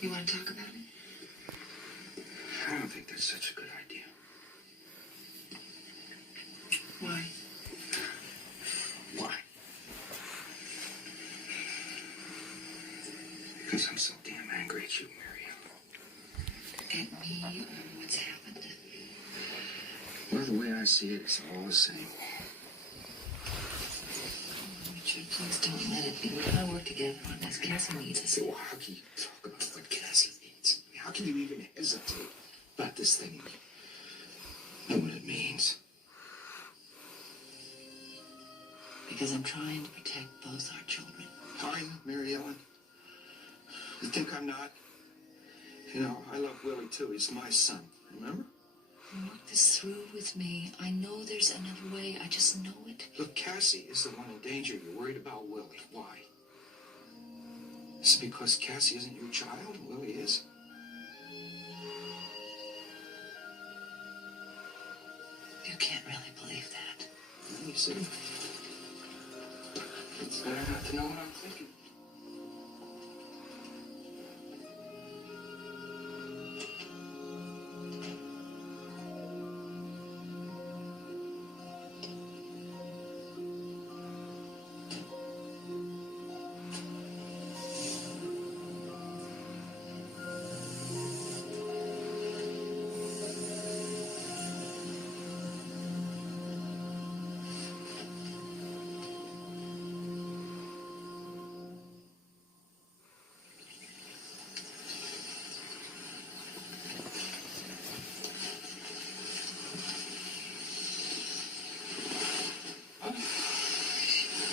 You want to talk about it? I don't think that's such a good idea. Why? Why? Because I'm so damn angry at you, Miriam. At me or what's happened? Well, the way I see it, it's all the same. Richard, please don't let it be. We gotta work together on this. Cassie needs us. So how can you talk about what Cassie needs? How can you even hesitate about this thing? Know what it means? Because I'm trying to protect both our children. Fine, Mary Ellen. You think I'm not? You know, I love Willie too. He's my son. Remember? Work this through with me. I know there's another way. I just know it. Look, Cassie is the one in danger. You're worried about Willie. Why? Is it because Cassie isn't your child? Willie is? You can't really believe that. Let me see. It's better not to know what I'm thinking.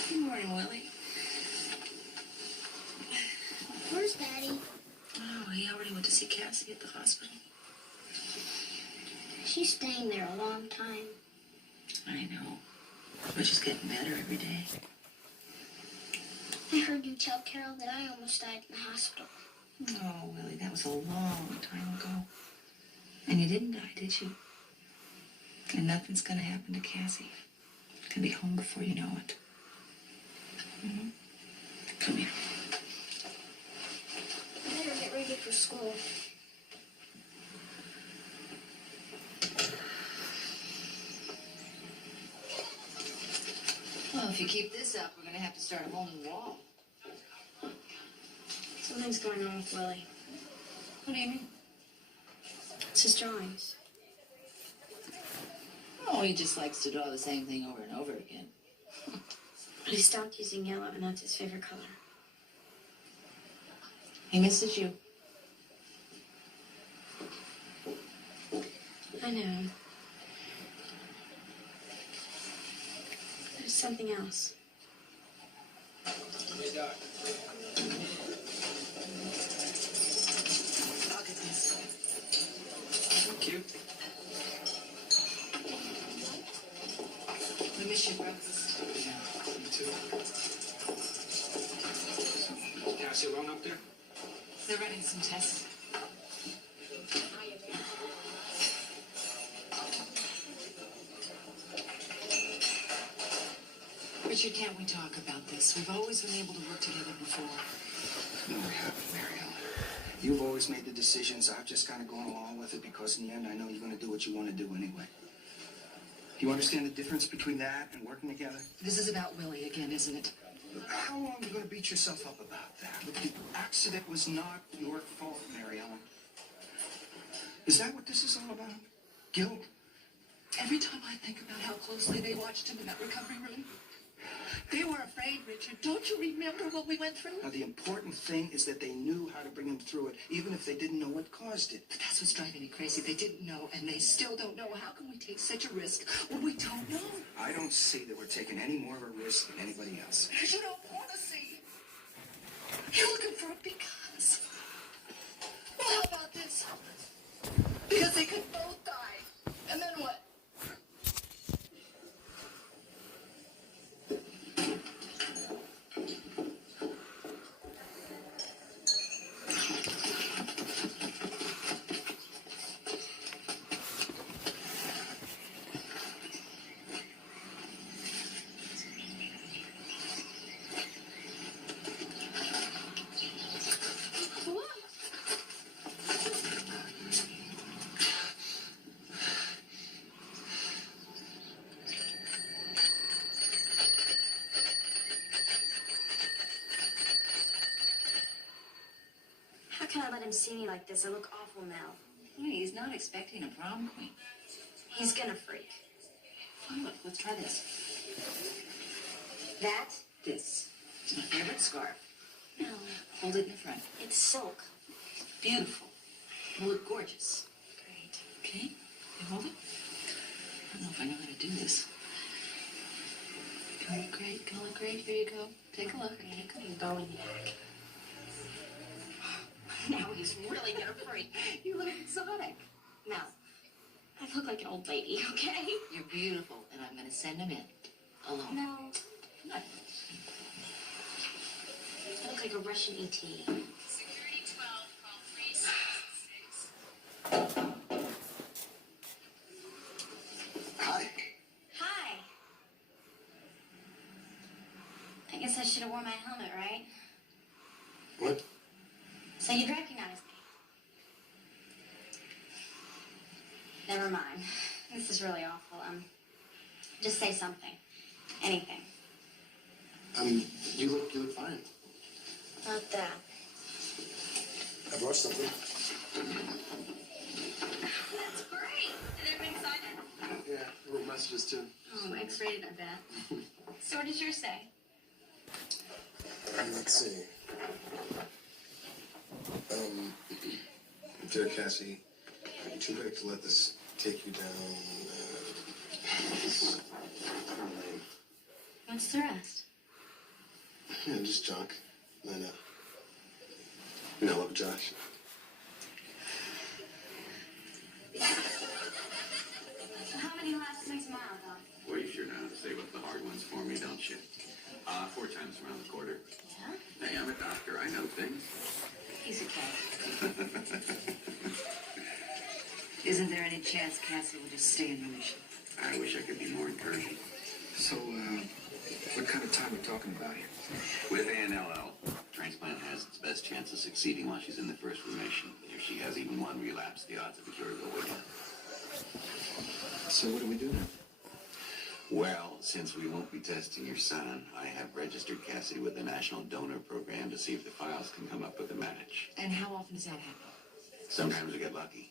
Good morning, Willie. Where's Daddy? Oh, he already went to see Cassie at the hospital. She's staying there a long time. I know. But she's getting better every day. I heard you tell Carol that I almost died in the hospital. Oh, Willie, that was a long time ago. And you didn't die, did you? And nothing's gonna happen to Cassie. Gonna be home before you know it. Mm-hmm. Come here. I better get ready for school. Well, if you keep this up, we're gonna have to start a whole new wall. Something's going on with Willie. What do you mean? It's his drawings. Oh, he just likes to draw the same thing over and over again. But he stopped using yellow, and that's his favorite color. He misses you. I know. There's something else. Hey, Doc. I'll get this. Thank you. We miss your breakfast. Yeah, me too. Cassie alone up there? They're running some tests. Richard, can't we talk about this? We've always been able to work together before. No, we haven't, Mary Ellen. You've always made the decisions. I've just kind of gone along with it because in the end I know you're going to do what you want to do anyway. You understand the difference between that and working together? This is about Willie again, isn't it? How long are you going to beat yourself up about that? Look, the accident was not your fault, Mary Ellen. Is that what this is all about? Guilt? Every time I think about how closely they watched him in that recovery room, they were afraid, Richard. Don't you remember what we went through? Now, the important thing is that they knew how to bring him through it, even if they didn't know what caused it. But that's what's driving me crazy. They didn't know, and they still don't know. How can we take such a risk when we don't know? I don't see that we're taking any more of a risk than anybody else. You don't want to see. You're looking for a because. Well, how about this? Because they could both die. And then what? can I let him see me like this? I look awful now. He's not expecting a prom queen. He's gonna freak. Fine, look, let's try this. That? This. It's my favorite scarf. No. Hold it in the front. It's silk. Beautiful. It'll look gorgeous. Great. Okay? You hold it? I don't know if I know how to do this. Gonna look great. Gonna look great. Here you go. Take a look. Take a look. Going back. Now he's really gonna freak. You look exotic. Mel, I look like an old lady, okay? You're beautiful, and I'm gonna send him in. Alone. No. What? I look like a Russian ET. Security 12, call 366. Hi. Hi. I guess I should have worn my helmet, right? What? So you'd recognize me. Never mind. This is really awful. Just say something. Anything. You look fine. Not that. I brought something. That's great. Did everybody sign it? Yeah, little messages too. Oh, X-rated, I bet. So what does yours say? Let's see. Dear Cassie, are you too big to let this take you down? This lane? What's the rest? Yeah, just junk. I know. You know, I love Josh. How many laps makes a mile, Doc? Well, you sure know how to say what the hard ones for me, don't you? 4 times around the quarter. Yeah? Hey, I'm a doctor. I know things. He's okay. Isn't there any chance Cassie will just stay in remission? I wish I could be more encouraging. So, what kind of time are we talking about here? With ANLL, transplant has its best chance of succeeding while she's in the first remission. If she has even one relapse, the odds of a cure go way down. So what do we do now? Well, since we won't be testing your son, I have registered Cassie with the National Donor Program to see if the files can come up with a match. And how often does that happen? Sometimes we get lucky,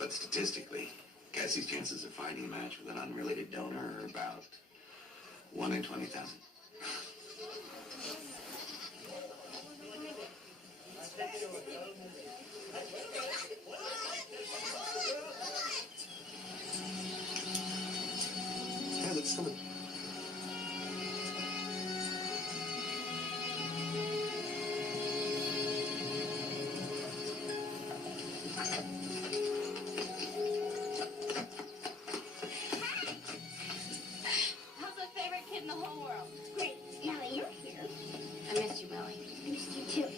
but statistically, Cassie's chances of finding a match with an unrelated donor are about 1 in 20,000. Yeah, that's coming. How's my favorite kid in the whole world? Great. Now that you're here, I missed you, Melly. I missed you too.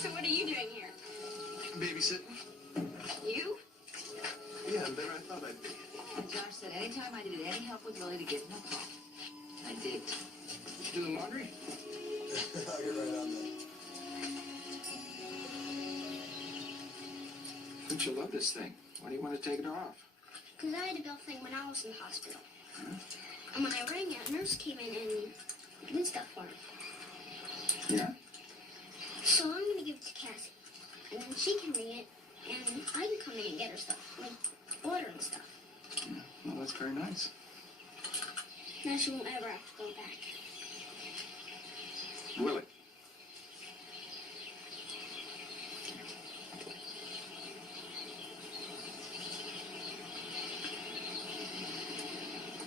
So what are you doing here? Babysitting? You? Yeah, I'm better I thought I'd be. And Josh said anytime I needed any help with Willie to give him a call. I did. Doing laundry? I'll get right on that. Don't you love this thing? Why do you want to take it off? Because I had a bell thing when I was in the hospital. And when I rang it, a nurse came in and did stuff for me. Yeah? So I'm going to give it to Cassie. And then she can ring it, and I can come in and get her stuff, like water and stuff. Yeah. Well, that's very nice. Now she won't ever have to go back. Willie.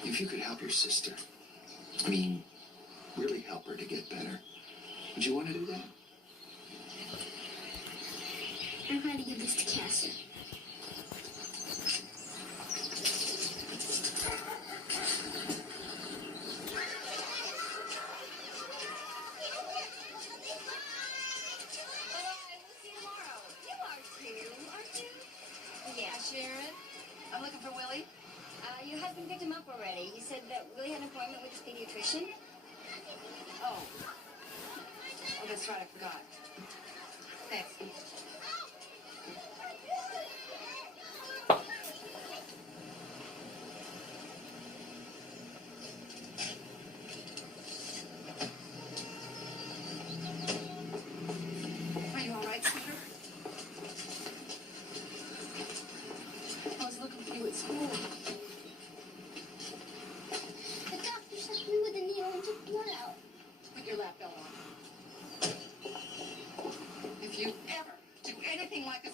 If you could help your sister, I mean, really help her to get better, would you want to do that? I'm going to give this to Cassie. Yeah, Sharon. I'm looking for Willie. Your husband picked him up already. He said that Willie had an appointment with his pediatrician. Oh. Oh, that's right, I forgot. Thanks.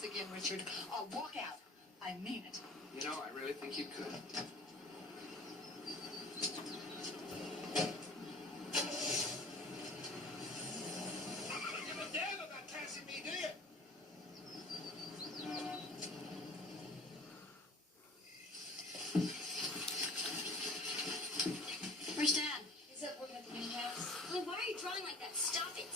chance again, Richard, I'll walk out. I mean it. You know, I really think you could. Give a damn about Cassie me, do you? Where's Dad? Is that working at the new house? Like, why are you drawing like that? Stop it.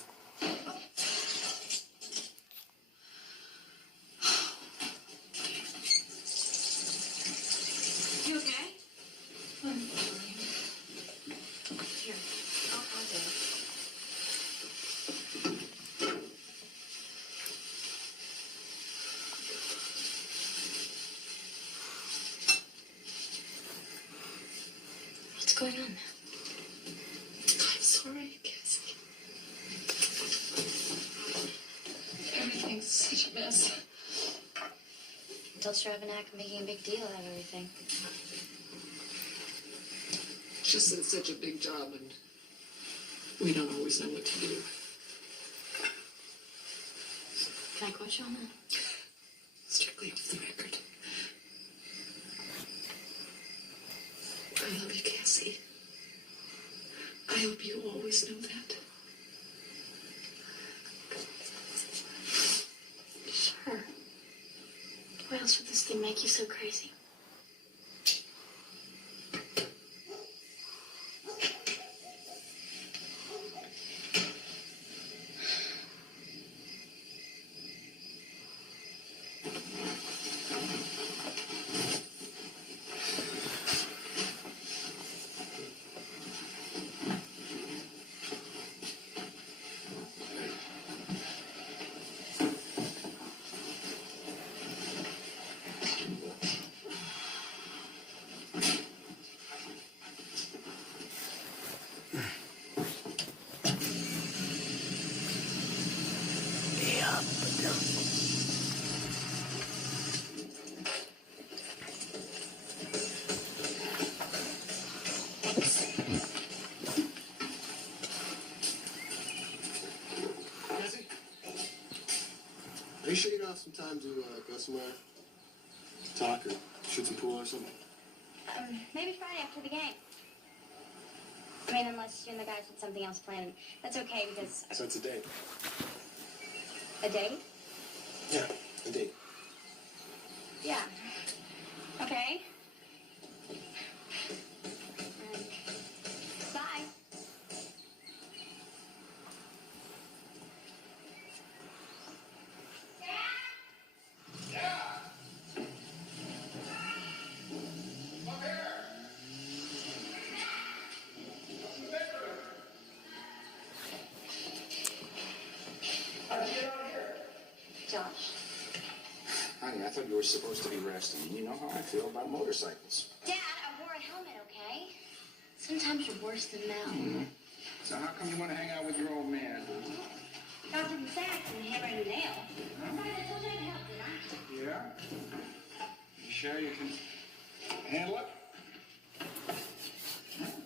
You okay? Here, I'll do it. What's going on? I'm sorry, Cassie. Everything's such a mess. Adults drive an act of making a big deal out of everything. Just it's such a big job, and we don't always know what to do. Can I quote you on that? Strictly off the record. I love you, Cassie. I hope you always know that. Sure. Why else would this thing make you so crazy? Cassie? Are you sure you don't have some time to go somewhere? Talk or shoot some pool or something? Maybe Friday after the game. I mean, unless you and the guys had something else planned. That's okay because So it's a date. a date? Yeah, a date. Yeah. Okay. Bye. Josh. Honey, I thought you were supposed to be resting. You know how I feel about motorcycles. Dad, I wore a helmet, okay? Sometimes you're worse than Mel. So how come you want to hang out with your old man? Got to the sax and hammer and nail. Besides, I told you I'd help, didn't I? Yeah? You sure you can handle it?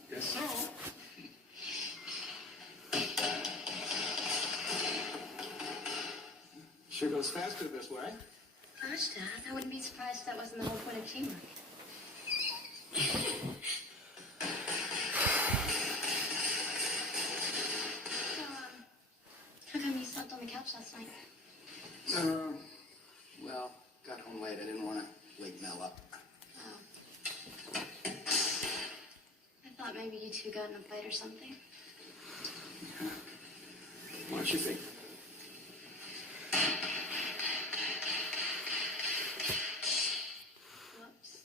Guess so. Sure goes faster this way. Gosh, Dad, I wouldn't be surprised if that wasn't the whole point of teamwork. So, how come you slept on the couch last night? Well, got home late. I didn't want to wake Mel up. Oh. I thought maybe you two got in a fight or something. Why don't you think? Whoops.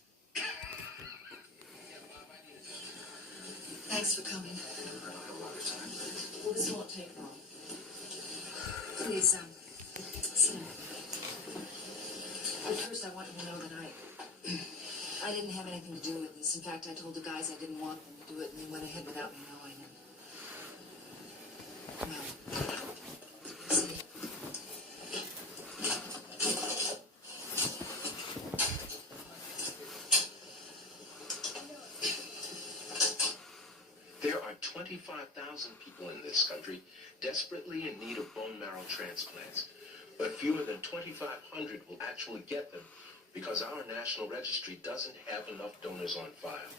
Thanks for coming. Well, this won't take long. Please, sit down. But first, I want you to know that I didn't have anything to do with this. In fact, I told the guys I didn't want them to do it, and they went ahead without me knowing. Well, see. There are 25,000 people in this country desperately in need of bone marrow transplants. but fewer than 2,500 will actually get them because our national registry doesn't have enough donors on file.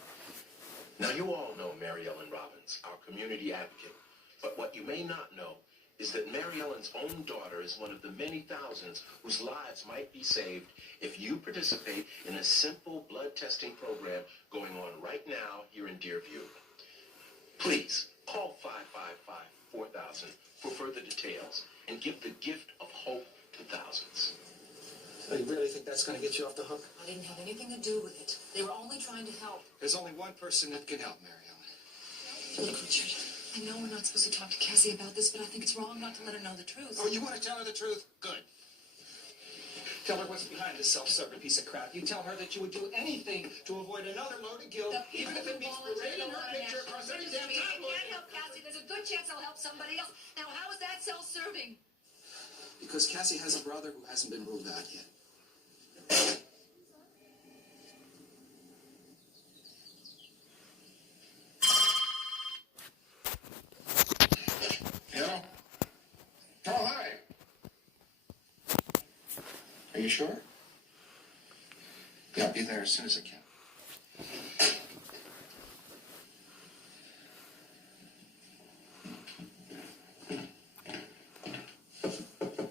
Now, you all know Mary Ellen Robbins, our community advocate, but what you may not know is that Mary Ellen's own daughter is one of the many thousands whose lives might be saved if you participate in a simple blood testing program going on right now here in Deerview. Please, call 555-4000 for further details and give the gift of hope to thousands. So you really think that's going to get you off the hook? I didn't have anything to do with it. They were only trying to help. There's only one person that can help, Mary Ellen. Look, Richard, I know we're not supposed to talk to Cassie about this, but I think it's wrong not to let her know the truth. Oh, you want to tell her the truth? Good. Tell her what's behind this self-serving piece of crap. You tell her that you would do anything to avoid another load of guilt, even if it means parading her picture across any damn I tabloid. can't help Cassie. There's a good chance I'll help somebody else. Now, how is that self-serving? Because Cassie has a brother who hasn't been ruled out yet. Hello? Oh, hi. Are you sure? Yeah, I'll be there as soon as I can.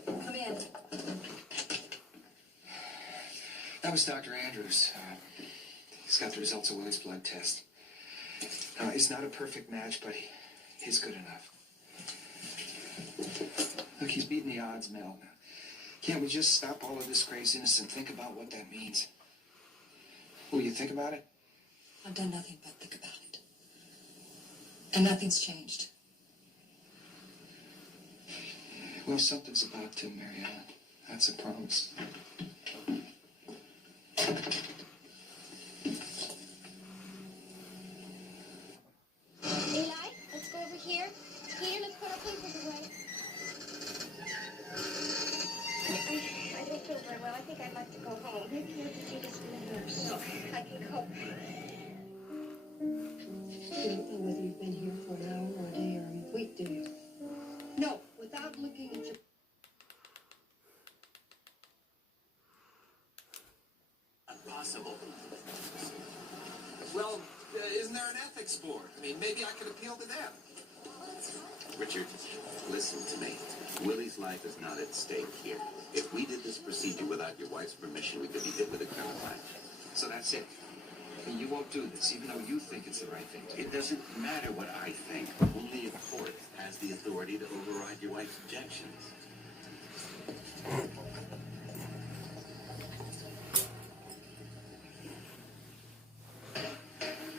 Come in. That was Dr. Andrews. He's got the results of Willie's blood test. It's not a perfect match, but he's good enough. Look, he's beating the odds, Mel. Can't we just stop all of this craziness and think about what that means? Will you think about it? I've done nothing but think about it. And nothing's changed. Well, something's about to, Mary Ellen. That's a promise. Eli, let's go over here. Peter, let's put our papers away. I don't feel very well. I think I'd like to go home. Maybe you have to take us to the nurse. No, I can cope. You don't know whether you've been here for an hour or a day or a week, do you? No, without looking at your... Impossible. Well, isn't there an ethics board? I mean, maybe I could appeal to them. Richard, listen to me. Willie's life is not at stake here. If we did this procedure without your wife's permission, we could be hit with a criminal action. So that's it. I mean, you won't do this, even though you think it's the right thing to do. It doesn't matter what I think. Only a court has the authority to override your wife's objections.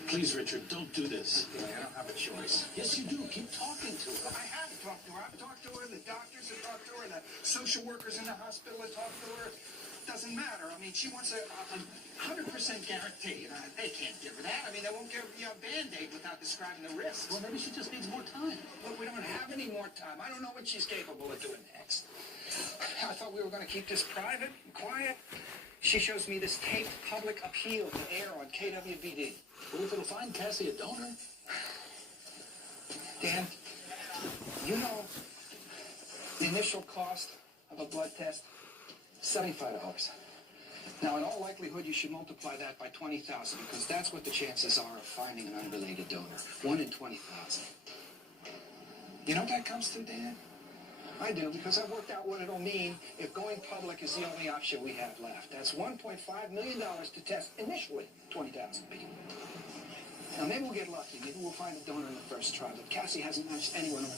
Please, Richard, don't do this. I don't have a choice. Yes, you do. Keep talking to her. I have talked to her. I've talked to her. The doctors have talked to her. The social workers in the hospital have talked to her. Doesn't matter. I mean, she wants a 100% guarantee. And they can't give her that. I mean, they won't give you a Band-Aid without describing the risks. Well, maybe she just needs more time. Look, we don't have any more time. I don't know what she's capable of doing next. I thought we were going to keep this private and quiet. She shows me this taped public appeal to air on KWBD. What if it'll find Cassie a donor? Dan, you know the initial cost of a blood test? $75. Now, in all likelihood, you should multiply that by 20,000 because that's what the chances are of finding an unrelated donor. 1 in 20,000. You know what that comes to, Dan? I do, because I've worked out what it'll mean if going public is the only option we have left. That's $1.5 million to test initially 20,000 people. Now, maybe we'll get lucky. Maybe we'll find a donor in the first try, but Cassie hasn't matched anyone on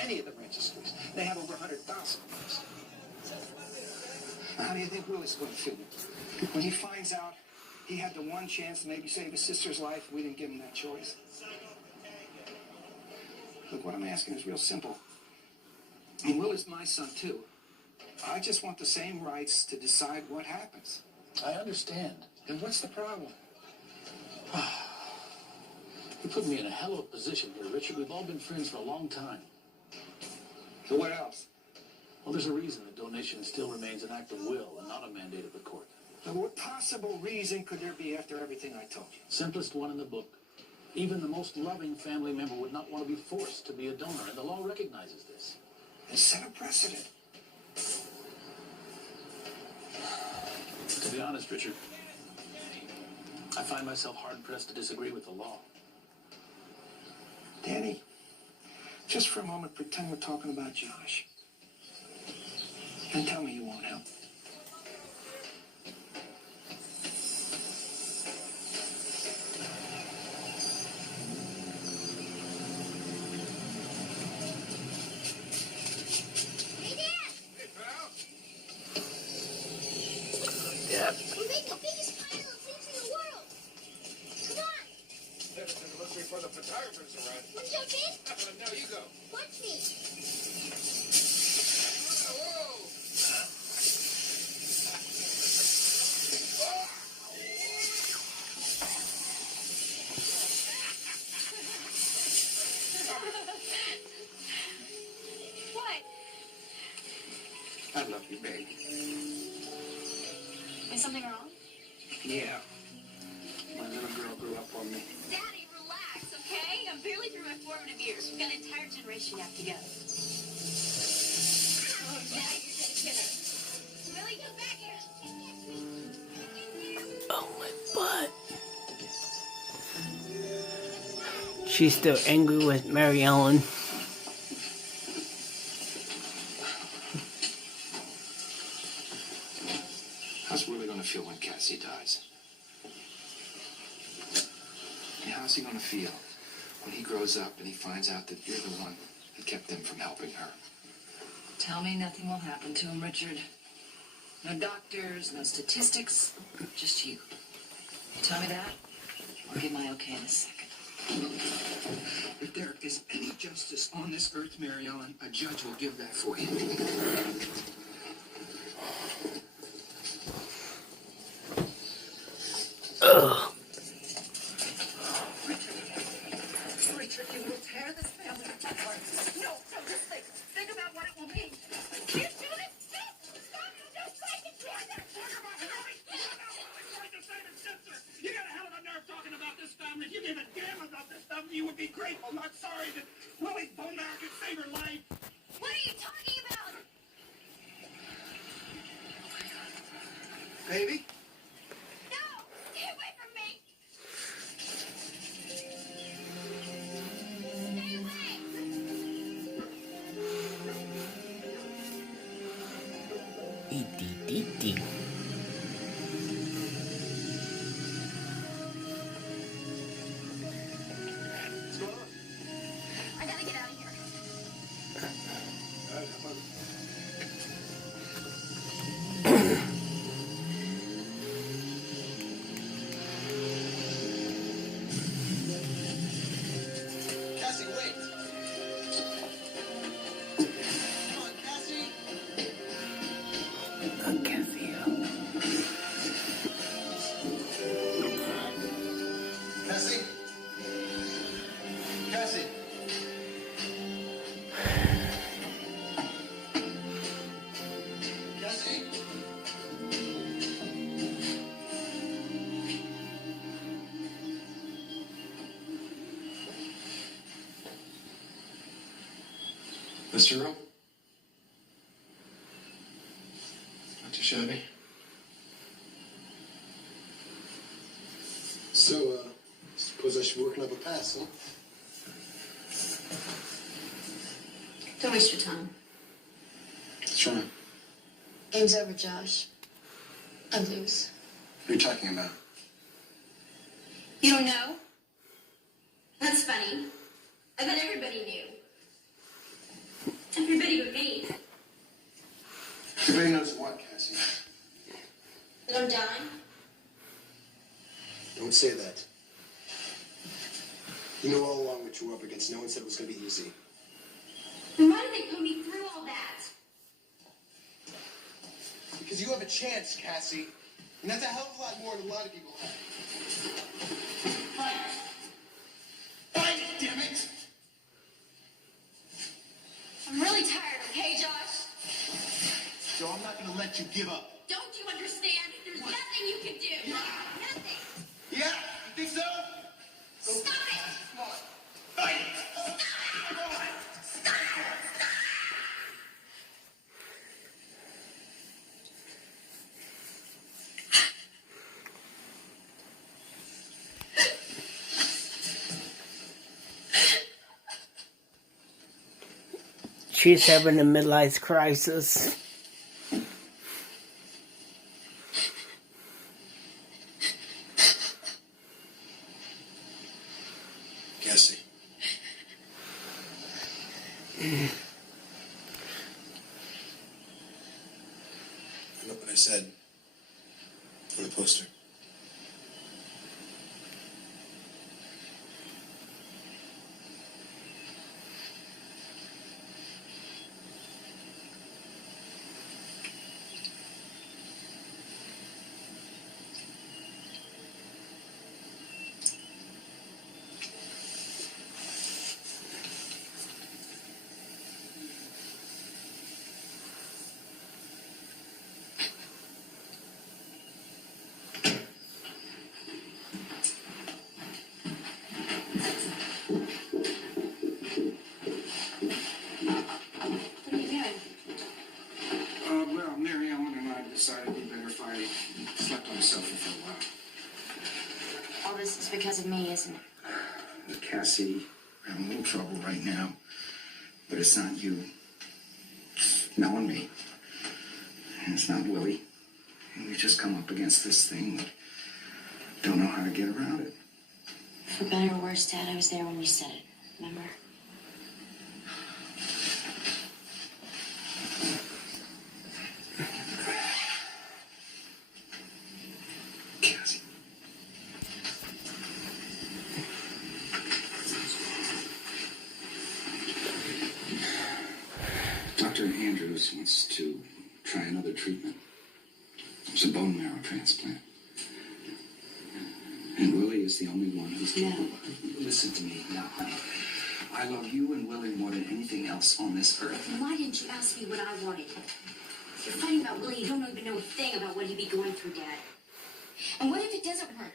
any of the registries. They have over 100,000 of us. How do you think Willie's going to feel when he finds out he had the one chance to maybe save his sister's life and we didn't give him that choice? Look, what I'm asking is real simple. And Will is my son, too. I just want the same rights to decide what happens. I understand. Then what's the problem? You put me in a hell of a position here, Richard. We've all been friends for a long time. So what else? Well, there's a reason a donation still remains an act of will and not a mandate of the court. So what possible reason could there be after everything I told you? Simplest one in the book. Even the most loving family member would not want to be forced to be a donor, and the law recognizes this. And set a precedent. To be honest, Richard, I find myself hard-pressed to disagree with the law. Danny, just for a moment, pretend we're talking about Josh. And tell me you won't help. Yeah. We're making the biggest pile of things in the world. Come on. It looks before the photographers arrive. Want to jump in? No, you go. Watch me. Whoa! What? I love you, baby. Is something wrong? Yeah. My little girl grew up on me. Daddy, relax, okay? I'm barely through my formative years. We've got an entire generation yet together. Oh, now you're just gonna... Willie, come back here. Oh my butt. She's still angry with Mary Ellen. How's Willie gonna feel when Cassie dies? And how's he gonna feel when he grows up and he finds out that you're the one that kept them from helping her? Tell me nothing will happen to him, Richard. No doctors, no statistics, just you. You tell me that, I'll give my okay in a second. If there is any justice on this earth, Mary Ellen, a judge will give that for you. Ugh. Richard, you will tear this family apart. No, just think. Think about what it will mean. Can't do this. Stop! Stop! You just like to try that. Talk about Willie. Like to save his sister. You got a hell of a nerve talking about this family. If you gave a damn about this family, you would be grateful, not sorry that Willie's bone marrow could save her life. What are you talking about? Baby? No! Stay away from me! Stay away! E-dee-dee-dee. What's going on? I gotta get out of here. All right, have fun. Cassie, wait. Come on, Cassie. Casio. Cassie. Cassie. Cassie. This your room? Not too shabby. So, suppose I should be working up a pass, huh? Don't waste your time. What's wrong? Game's over, Josh. I lose. What are you talking about? You don't know? That's funny. I bet everybody knew. Everybody but me. Everybody knows what, Cassie? That I'm dying. Don't say that. You know all along what you were up against. No one said it was going to be easy. Then why did they put me through all that? Because you have a chance, Cassie. And that's a hell of a lot more than a lot of people have. Fight! Fight, damn it! I'm really tired, okay, Josh? Joe, I'm not going to let you give up. Don't you understand? There's nothing you can do. Nothing. Yeah? You think so? Stop it! Come on. Fight it! Come on. She's having a midlife crisis. Cassie. I know what I said on the poster. What are you doing? Well, Mary Ellen and I decided it'd be better if I slept on the sofa for a while. All this is because of me, isn't it? Cassie, we're having a little trouble right now, but it's not you. It's Mel and me. And it's not Willie. And we've just come up against this thing. Don't know how to get around it. For better or worse, Dad, I was there when you said it. Remember? Cassie. Dr. Andrews wants to try another treatment. It's a bone marrow transplant. And Willie is the only one who's capable. Listen to me now, honey. I love you and Willie more than anything else on this earth. Then why didn't you ask me what I wanted? If you're fighting about Willie, you don't even know a thing about what he'd be going through, Dad. And what if it doesn't work?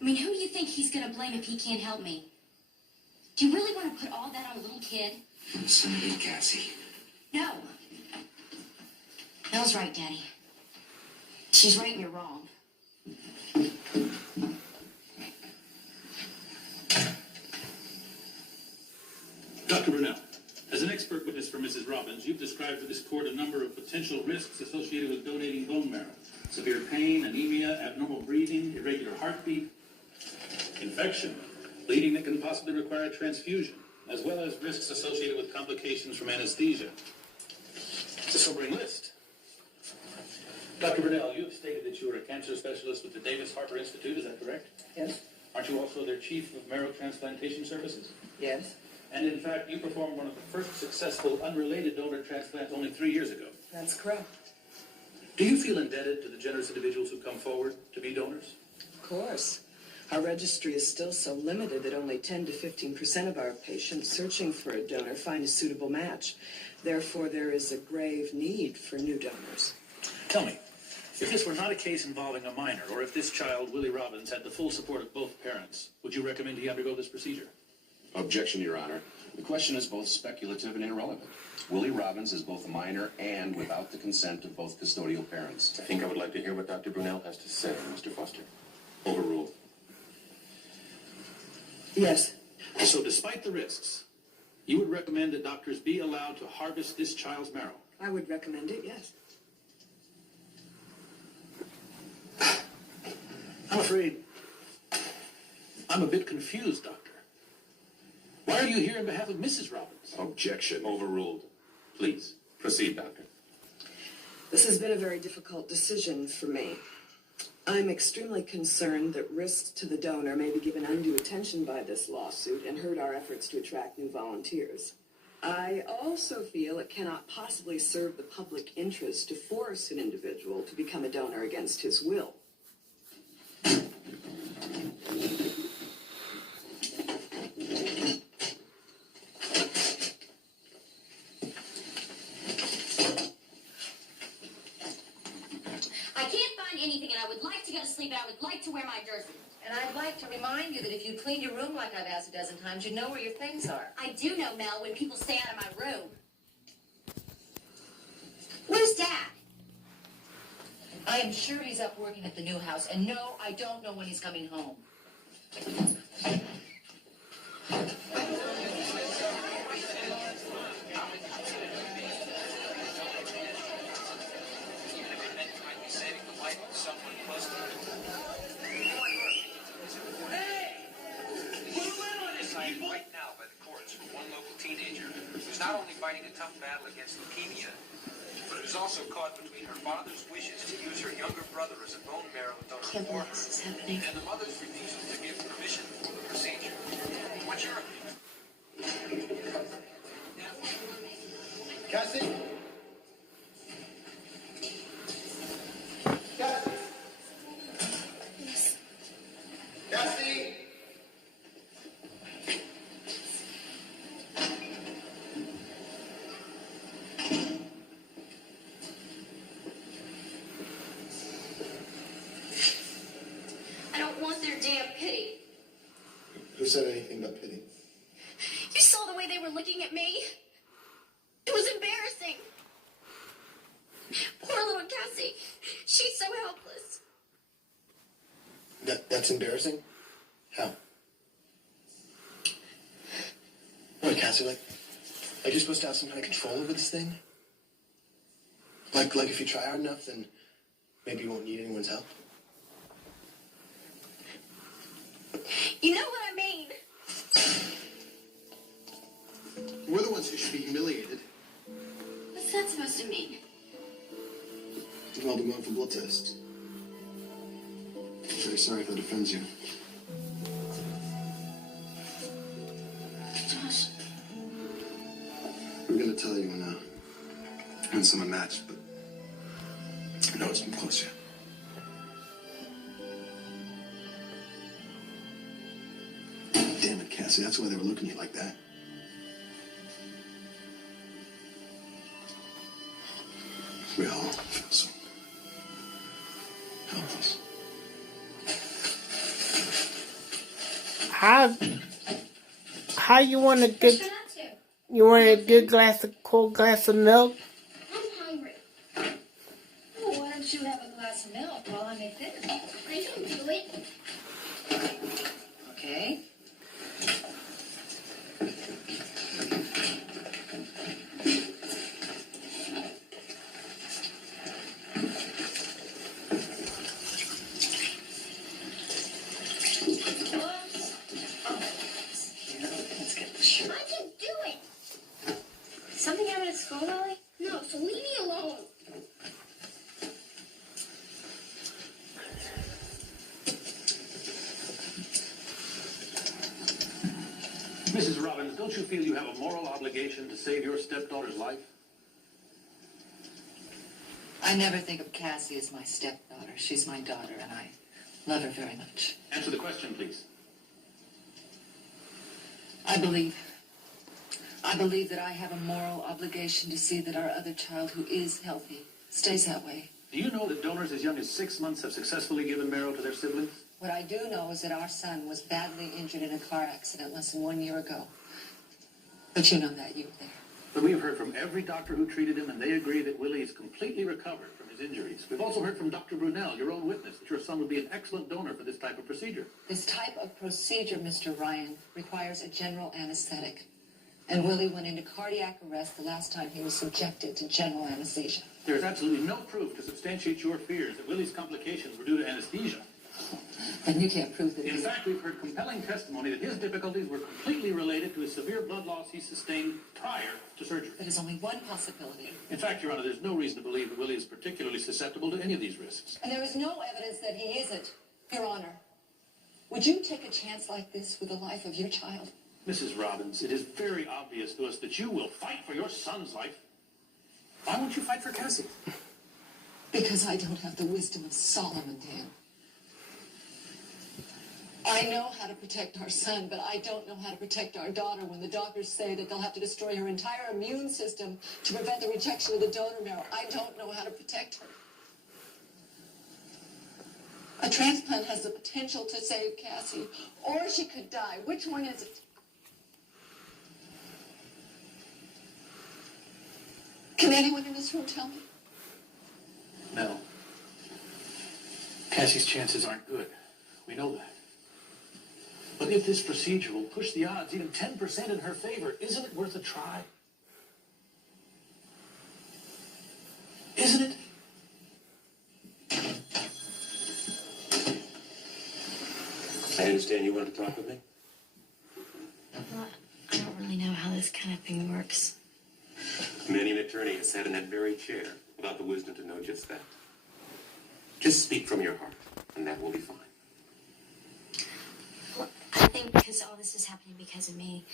I mean, who do you think he's gonna blame if he can't help me? Do you really want to put all that on a little kid? Listen to me, Cassie. No. Mel's right, Daddy. She's right and you're wrong. Dr. Brunel, as an expert witness for Mrs. Robbins, you've described to this court a number of potential risks associated with donating bone marrow. Severe pain, anemia, abnormal breathing, irregular heartbeat, infection, bleeding that can possibly require a transfusion, as well as risks associated with complications from anesthesia. It's a sobering list. Dr. Brunel, you have stated that you are a cancer specialist with the Davis Harper Institute, is that correct? Yes. Aren't you also their chief of marrow transplantation services? Yes. And in fact, you performed one of the first successful unrelated donor transplants only 3 years ago. That's correct. Do you feel indebted to the generous individuals who come forward to be donors? Of course. Our registry is still so limited that only 10 to 15% of our patients searching for a donor find a suitable match. Therefore, there is a grave need for new donors. Tell me, if this were not a case involving a minor, or if this child, Willie Robbins, had the full support of both parents, would you recommend he undergo this procedure? Objection, Your Honor. The question is both speculative and irrelevant. Willie Robbins is both a minor and without the consent of both custodial parents. I think I would like to hear what Dr. Brunel has to say, Mr. Foster. Overruled. Yes. So despite the risks, you would recommend that doctors be allowed to harvest this child's marrow? I would recommend it, yes. I'm afraid I'm a bit confused, Doctor. Why are you here on behalf of Mrs. Robbins? Objection. Overruled. Please, proceed, Doctor. This has been a very difficult decision for me. I'm extremely concerned that risks to the donor may be given undue attention by this lawsuit and hurt our efforts to attract new volunteers. I also feel it cannot possibly serve the public interest to force an individual to become a donor against his will. Anything, and I would like to go to sleep, and I would like to wear my jersey. And I'd like to remind you that if you clean your room like I've asked a dozen times, you'd know where your things are. I do know, Mel, when people stay out of my room. Where's Dad? I am sure he's up working at the new house, and no, I don't know when he's coming home. fighting a tough battle against leukemia, but it was also caught between her father's wishes to use her younger brother as a bone marrow donor Can't for believe her, this is happening. and the mother's refusal to give permission for the procedure. What's your opinion? Cassie? Cassie? Cassie? I don't want their damn pity. Who said anything but pity? You saw the way they were looking at me? It was embarrassing. Poor little Cassie. She's so helpless. That's embarrassing? How? What, Cassie, like you're supposed to have some kind of control over this thing? Like if you try hard enough, then maybe you won't need anyone's help? You know what I mean? We're the ones who should be humiliated. What's that supposed to mean? Well, they're going for blood tests. Very sorry if that offends you. Josh. We're gonna tell you when someone matched, but I know it's been close yet. Damn it, Cassie, that's why they were looking at you like that. We all feel so helpless. How you want a good? You want a good cold glass of milk? I'm hungry. Well, why don't you have a glass of milk while I make dinner? I can do it. Okay. Let's get the shirt. I can do it. Something happened at school, Lily? No, so leave me alone. Mrs. Robbins, don't you feel you have a moral obligation to save your stepdaughter's life? I never think of Cassie as my stepdaughter. She's my daughter, and I love her very much. Answer the question, please. I believe that I have a moral obligation to see that our other child, who is healthy, stays that way. Do you know that donors as young as 6 months have successfully given marrow to their siblings? What I do know is that our son was badly injured in a car accident less than 1 year ago. But you know that, you were there. But we've heard from every doctor who treated him, and they agree that Willie is completely recovered from his injuries. We've also heard from Dr. Brunel, your own witness, that your son would be an excellent donor for this type of procedure. This type of procedure, Mr. Ryan, requires a general anesthetic. And Willie went into cardiac arrest the last time he was subjected to general anesthesia. There is absolutely no proof to substantiate your fears that Willie's complications were due to anesthesia. And you can't prove that. In fact, we've heard compelling testimony that his difficulties were completely related to his severe blood loss he sustained prior to surgery. That is only one possibility. In fact, Your Honor, there's no reason to believe that Willie is particularly susceptible to any of these risks. And there is no evidence that he isn't, Your Honor. Would you take a chance like this with the life of your child? Mrs. Robbins, it is very obvious to us that you will fight for your son's life. Why won't you fight for Cassie? Because I don't have the wisdom of Solomon, Dan. I know how to protect our son, but I don't know how to protect our daughter when the doctors say that they'll have to destroy her entire immune system to prevent the rejection of the donor marrow. I don't know how to protect her. A transplant has the potential to save Cassie, or she could die. Which one is it? Can anyone in this room tell me? No. Cassie's chances aren't good. We know that. But if this procedure will push the odds even 10% in her favor, isn't it worth a try? Isn't it? I understand you want to talk with me? Well, I don't really know how this kind of thing works. Many an attorney has sat in that very chair without the wisdom to know just that. Just speak from your heart, and that will be fine. Well, I think because all this is happening because of me,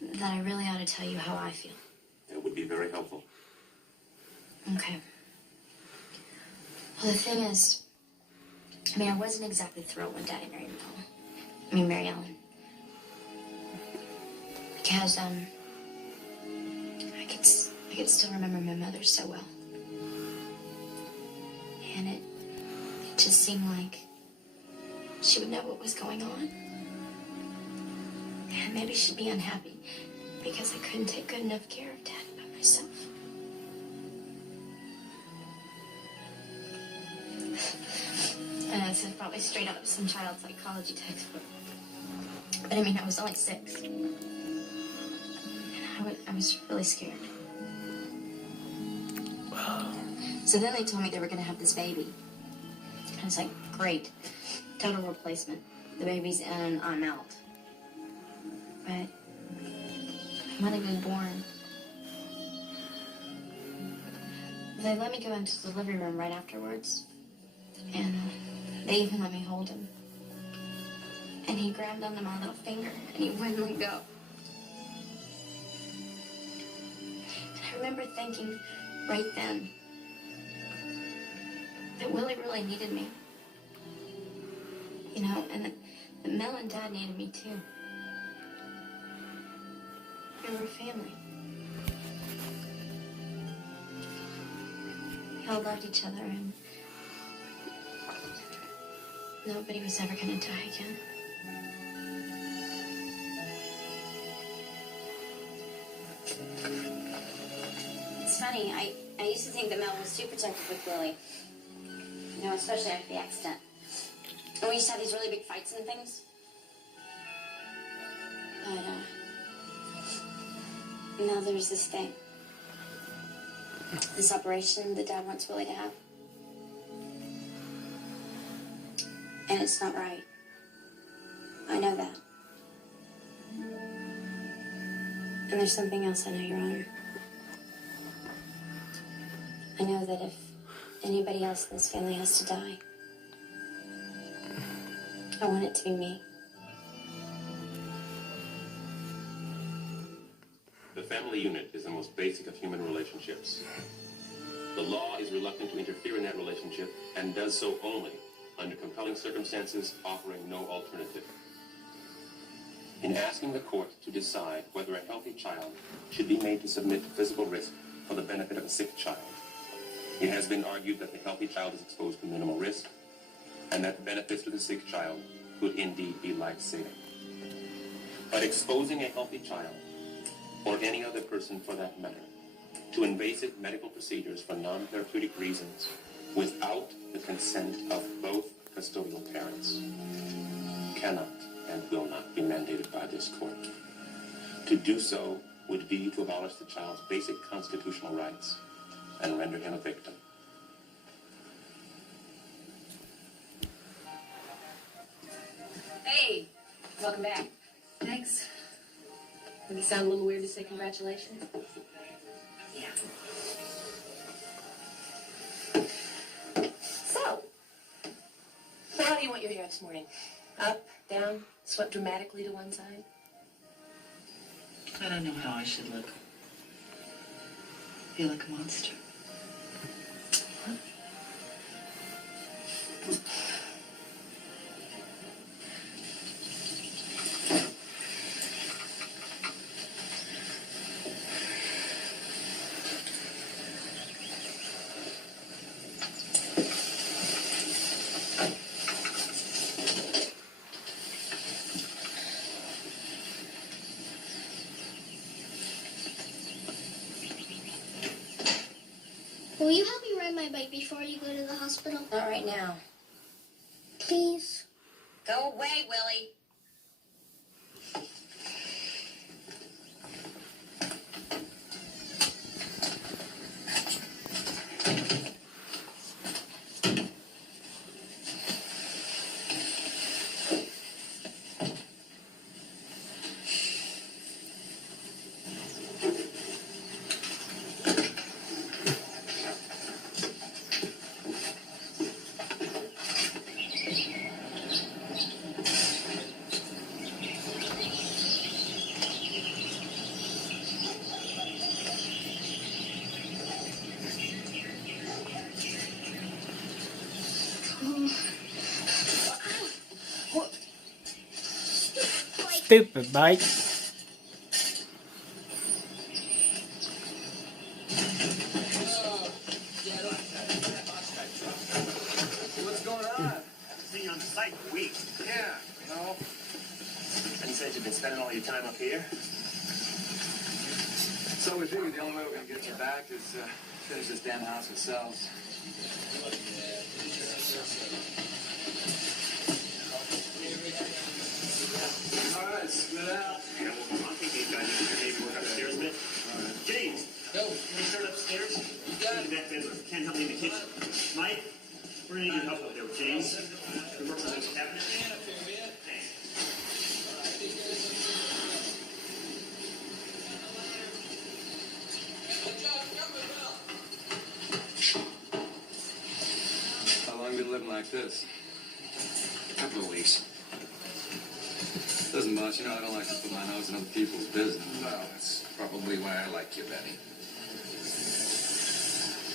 that I really ought to tell you how I feel. That would be very helpful. Okay. Well, the thing is, I wasn't exactly thrilled when Daddy married Mary Ellen. Because, I could still remember my mother so well. And it just seemed like she would know what was going on. And maybe she'd be unhappy because I couldn't take good enough care of Daddy by myself. And this is probably straight out of some child psychology textbook. But I was only 6. And I was really scared. So then they told me they were going to have this baby. And I was like, great. Total replacement. The baby's in and I'm out. But when he was born, they let me go into the living room right afterwards. And they even let me hold him. And he grabbed onto my little finger and he wouldn't let go. And I remember thinking right then that Willie really needed me. And that Mel and Dad needed me too. We were a family. We all loved each other and nobody was ever gonna die again. It's funny, I used to think that Mel was too protective with Willie. Especially after the accident. And we used to have these really big fights and things. But, now there's this thing. This operation that Dad wants Willie to have. And it's not right. I know that. And there's something else I know, Your Honor. I know that if anybody else in this family has to die, I want it to be me. The family unit is the most basic of human relationships. The law is reluctant to interfere in that relationship and does so only under compelling circumstances offering no alternative. In asking the court to decide whether a healthy child should be made to submit to physical risk for the benefit of a sick child, it has been argued that the healthy child is exposed to minimal risk and that benefits to the sick child could indeed be life-saving. But exposing a healthy child, or any other person for that matter, to invasive medical procedures for non-therapeutic reasons without the consent of both custodial parents cannot and will not be mandated by this court. To do so would be to abolish the child's basic constitutional rights and render him a victim. Hey, welcome back. Thanks. Does it sound a little weird to say congratulations? Yeah. So, how do you want your hair this morning? Up, down, swept dramatically to one side? I don't know how I should look. Feel like a monster. Will you help me ride my bike before you go to the hospital? Not right now. Please. Go away, Willie. stupid, Mike. What's going on? Haven't seen you on the site in weeks. Yeah, you know. And you said you've been spending all your time up here? So we figured the only way we're going to get you back is finish this damn house ourselves. All right, split out. Yeah, well, I think these guys need to maybe work upstairs a bit. All right. James! Can you start upstairs? You got it. Back there. Can't help me in the kitchen. Mike, we're going to need your help up there with James. We work on this cabinet. Thanks. How long have you been living like this? A couple of weeks. Listen, boss, you know I don't like to put my nose in other people's business. Well, that's probably why I like you, Benny.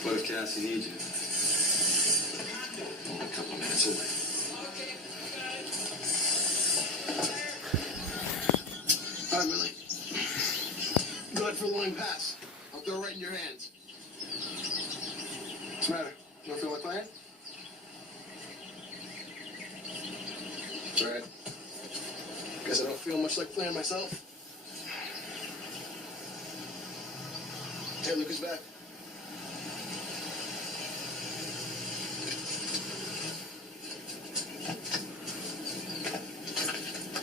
What if Cassie needs you? Only a couple of minutes away. All right, Willie. Go ahead for a long pass. I'll throw it right in your hands. What's the matter? You don't feel like playing? It's all right. Guess I don't feel much like playing myself. Hey, Lucas back.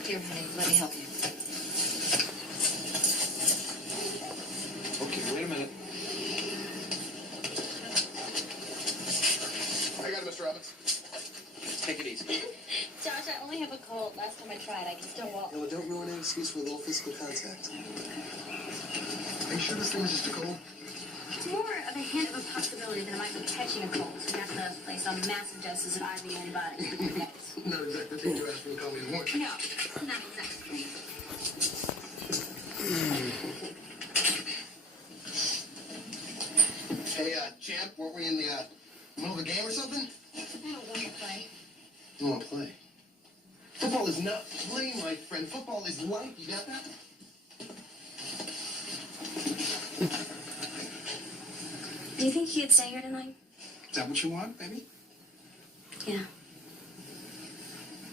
Here, honey, let me help you. Okay, wait a minute. I got it, Mr. Robbins. Take it easy. Josh, I only have a cold. Last time I tried, I can still walk. Yeah, well, don't ruin any excuse for a little physical contact. Are you sure this thing is just a cold? It's more of a hint of a possibility that I might be catching a cold, so you have to place on massive doses of IV antibiotics. Not exactly the thing you asked me to call me in the morning. No, not exactly. Hey, champ, weren't we in the middle of a game or something? I don't want to play. You want to play? Football is not play, my friend. Football is life. You got that? Do you think you could stay here tonight? Is that what you want, baby? Yeah.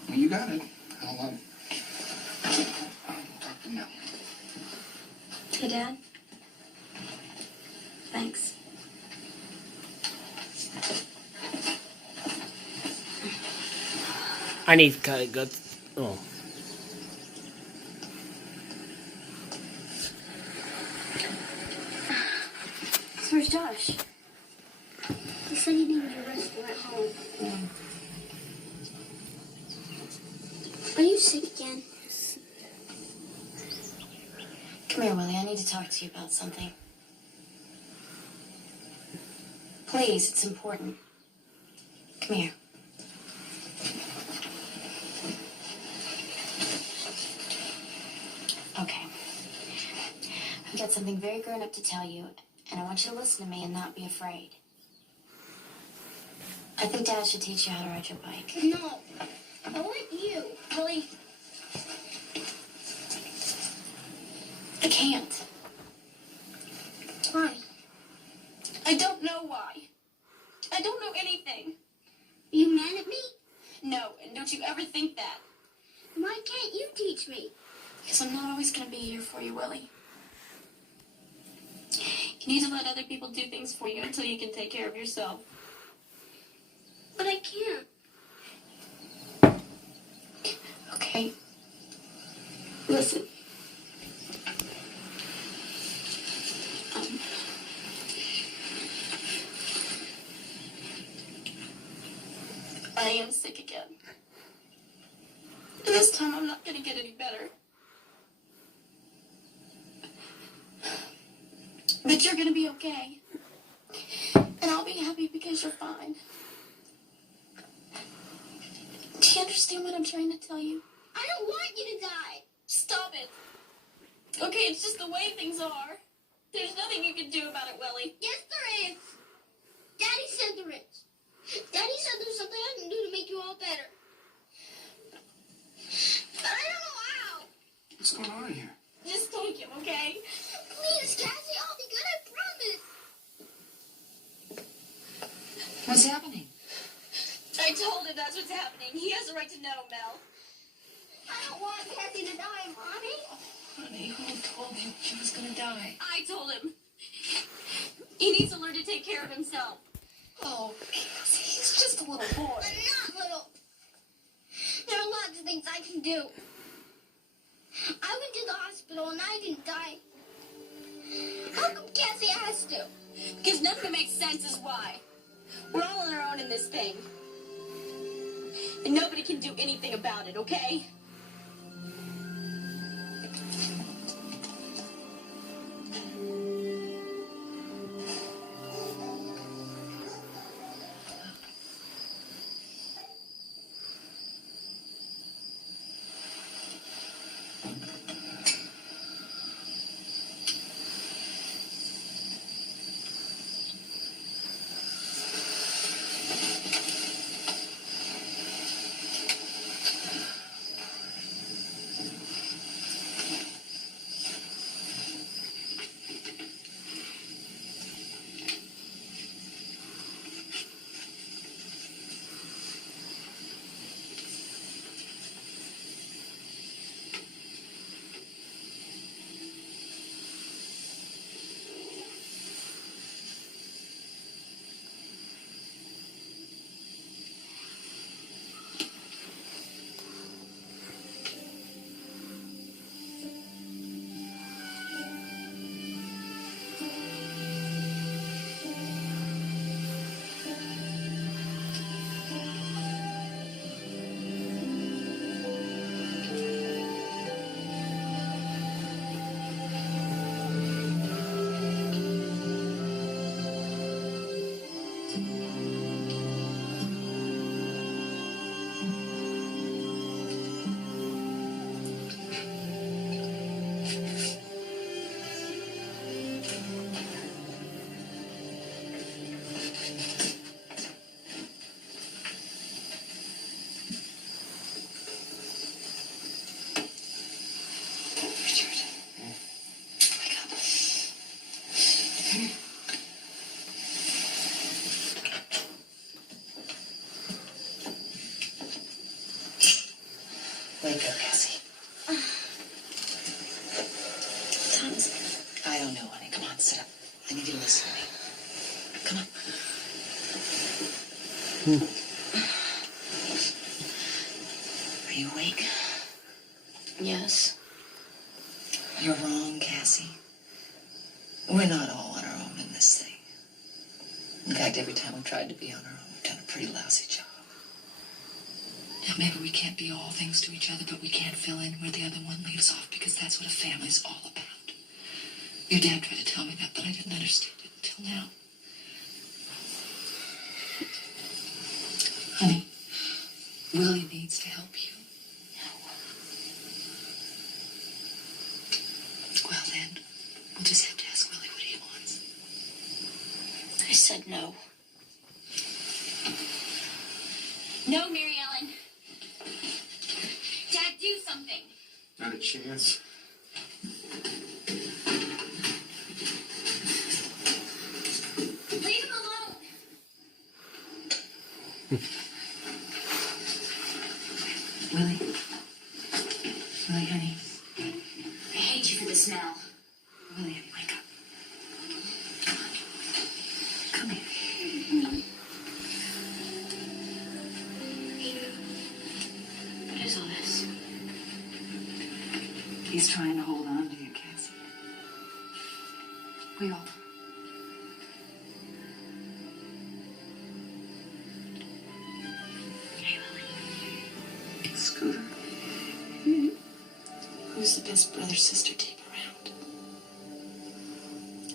Well, you got it. I'll talk to Mel. Hey, Dad. Thanks. I need to cut it good. Oh. So where's Josh? He said he needed a rest at home. Are you sick again? Come here, Willie. I need to talk to you about something. Please, it's important. Come here. Okay. I've got something very grown up to tell you, and I want you to listen to me and not be afraid. I think Dad should teach you how to ride your bike. No. I want you. Willie. I can't. Why? I don't know why. I don't know anything. Are you mad at me? No, and don't you ever think that. Why can't you teach me? Because I'm not always going to be here for you, Willie. You need to let other people do things for you until you can take care of yourself. But I can't. Okay. Listen. I am sick again. And this time I'm not going to get any better. But you're going to be okay. And I'll be happy because you're fine. Do you understand what I'm trying to tell you? I don't want you to die. Stop it. Okay, it's just the way things are. There's nothing you can do about it, Willie. Yes, there is. Daddy said there is. Daddy said there's something I can do to make you all better. But I don't know how. going on here? Just take him, okay? Please, Cassie, I'll be good, I promise. What's happening? I told him that's what's happening. He has a right to know, Mel. I don't want Cassie to die, Mommy. Honey, who told you she was gonna die? I told him. He needs to learn to take care of himself. Oh, Cassie, he's just a little boy. I'm not little. There are lots of things I can do. I went to the hospital and I didn't die. How come Cassie has to? Because none of it makes sense is why. We're all on our own in this thing. And nobody can do anything about it, okay? Wake up, Cassie. Thomas. I don't know, honey. Come on, sit up. I need you to listen to me. Come on. Are you awake? Yes. You're wrong, Cassie. We're not all on our own in this thing. In fact, every time we've tried to be on our own, we've done a pretty lousy job. Now, maybe we can't be all things to each other, but we can't fill in where the other one leaves off, because that's what a family's all about. Your dad tried to tell me that, but I didn't understand it until now. Honey, Willie needs to help you. Well, then, we'll just have to ask Willie what he wants. I said no. No, Mary Ellen. Dad, do something. Not a chance. Leave him alone. Willie? Willie, honey. I hate you for the smell. William, wake up. Come here. What is all this? He's trying to hold on to you, Cassie. We all are. Hey, Willie. Scooter. Who's the best brother-sister team around?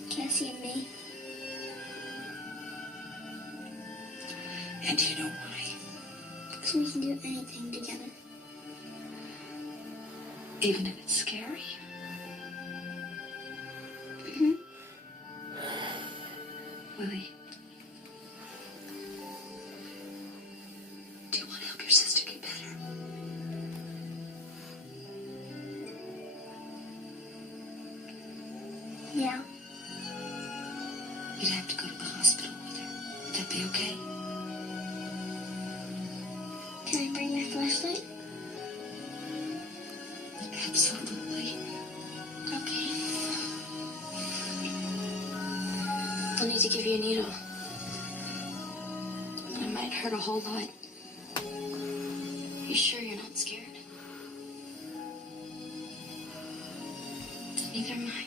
Cassie and me. And do you know why? Because we can do anything together. Even if it's scary? Mm-hmm. Willie, do you want to help your sister get better? Yeah. You'd have to go to the hospital with her. Would that be okay? Can I bring my flashlight? Absolutely. Okay. I'll need to give you a needle. It might hurt a whole lot. You sure you're not scared? Neither am I.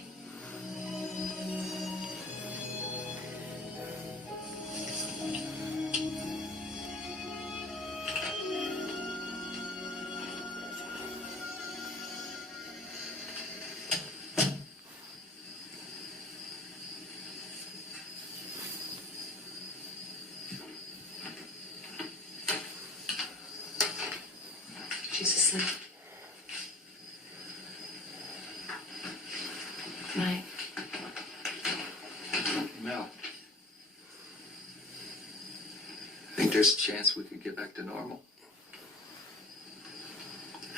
She's asleep. Night. Mel. Think there's a chance we could get back to normal?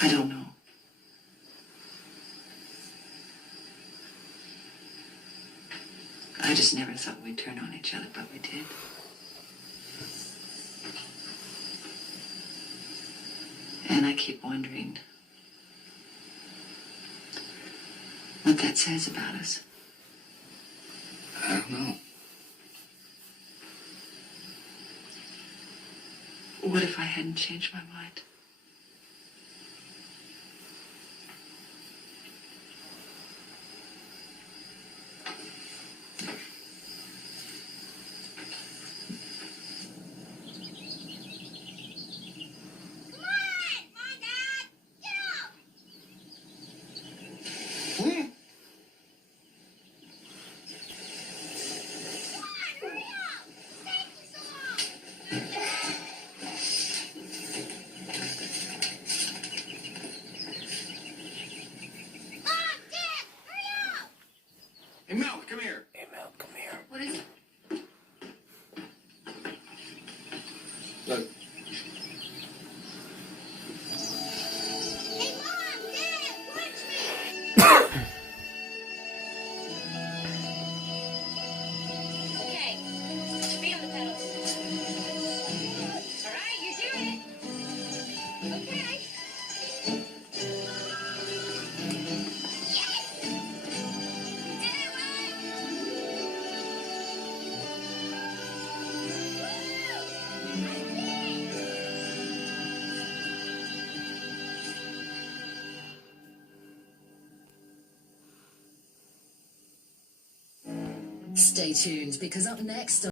I don't know. I just never thought we'd turn on each other, but we did. And I keep wondering what that says about us. I don't know. What if I hadn't changed my mind? Hey, Mel, come here. Hey, Mel, come here. What is it? Look. Hey, Mom! Dad! Watch me! Okay. Feet on the pedals. All right, you're doing it. Okay. Stay tuned, because up next